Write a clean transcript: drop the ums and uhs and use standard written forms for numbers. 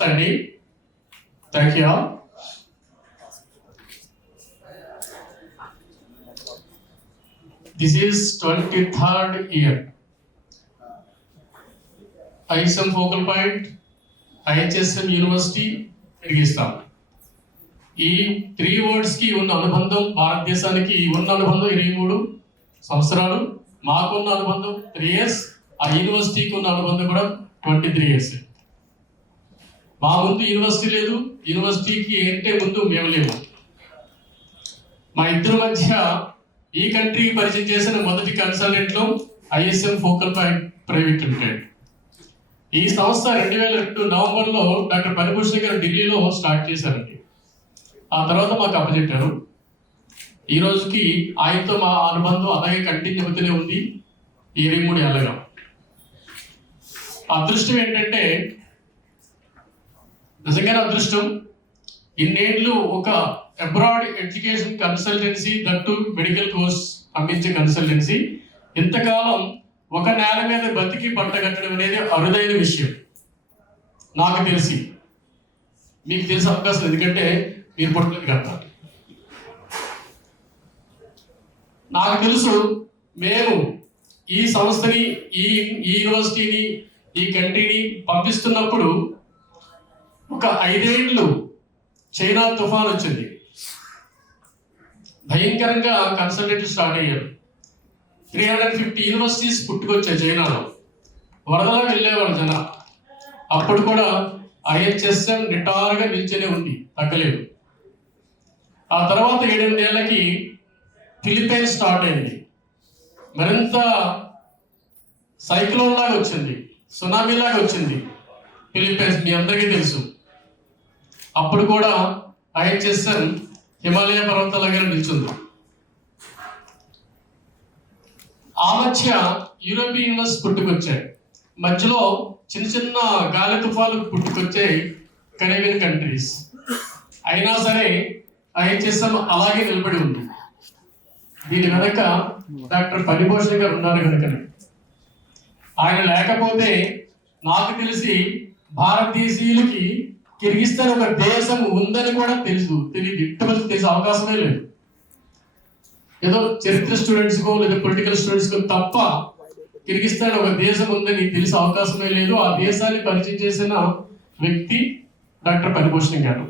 Sandy. Thank you all. This is 23rd year. ISM focal point, IHSM university తిరిగిస్తాం. ఈ 3 words కి ఉన్న అనుబంధం, భారతదేశానికి ఉన్న అనుబంధం 23 సంవత్సరాలు, మాకున్న అనుబంధం 3 years, ఆ యూనివర్సిటీకి ఉన్న అనుబంధం కూడా 23 years. మా ముందు యూనివర్సిటీ లేదు, యూనివర్సిటీకి ఏంటే ముందు మేము లేము. మా ఇద్దరి మధ్య ఈ కంట్రీకి పరిచయం చేసిన మొదటి కన్సల్టెంట్లో ISM focal point private limited. ఈ సంస్థ 2002 నవంబర్లో డాక్టర్ పరిభూషణ్ గారు ఢిల్లీలో స్టార్ట్ చేశారండి. ఆ తర్వాత మాకు అప్పచెప్పారు. ఈ రోజుకి ఆయనతో మా అనుబంధం అలాగే కంటిన్యూ అవుతూనే ఉంది 23 ఏళ్ళగా. అదృష్టం ఏంటంటే, నిజంగానే అదృష్టం, ఇన్నేళ్ళు ఒక abroad education consultancy, that medical course అందించే కన్సల్టెన్సీ ఇంతకాలం ఒక నేల మీద బతికి పట్టగట్టడం అనేది అరుదైన విషయం. నాకు తెలిసి మీకు తెలిసే అవకాశం, ఎందుకంటే మీరు పుట్టలేదు కదా. నాకు తెలుసు, మేము ఈ సంస్థని, ఈ యూనివర్సిటీని, ఈ కంట్రీని పంపిస్తున్నప్పుడు ఒక 5 ఏళ్ళు చైనా తుఫాన్ వచ్చింది. భయంకరంగా కన్సల్టెంట్లు స్టార్ట్ అయ్యారు. 350 యూనివర్సిటీస్ పుట్టుకొచ్చాయి చైనాలో. వరదలా వెళ్ళేవాళ్ళు జన. అప్పుడు కూడా ఐహెచ్ఎస్ఎం నిటారుగా నిల్చొనే ఉంది, తగ్గలేదు. ఆ తర్వాత 7-8 ఏళ్ళకి ఫిలిప్పైన్స్ స్టార్ట్ అయింది. మరింత సైక్లోన్ లాగా వచ్చింది, సునామీ లాగా వచ్చింది ఫిలిప్పైన్స్, మీ అందరికీ తెలుసు. అప్పుడు కూడా ఐహెచ్ఎస్ఎం హిమాలయ పర్వతాల దగ్గర నిల్చుంది. ఆ మధ్య యూరోపియన్ యూనివర్సిటీ పుట్టుకొచ్చాయి. మధ్యలో చిన్న చిన్న గాలి తుఫాలు పుట్టుకొచ్చాయి కరేబియన్ కంట్రీస్. అయినా సరే ఐహెచ్ఎస్ఎం అలాగే నిలబడి ఉంది. దీని వెనక డాక్టర్ పరిభూషణ్ గారు ఉన్నారు కనుకనే. ఆయన లేకపోతే నాకు తెలిసి భారతదేశీయులకి కిర్గిస్తాన్ ఒక దేశం ఉందని కూడా తెలియదు, ఇట్టవలసి తెలిసే అవకాశమే లేదు. ఏదో చరిత్ర స్టూడెంట్స్కో లేదా పొలిటికల్ స్టూడెంట్స్కో తప్ప కిర్గిస్తాన్ ఒక దేశం ఉందని తెలిసే అవకాశమే లేదు. ఆ దేశాన్ని పరిచయం చేసిన వ్యక్తి డాక్టర్ పరిభూషణ్ గారు.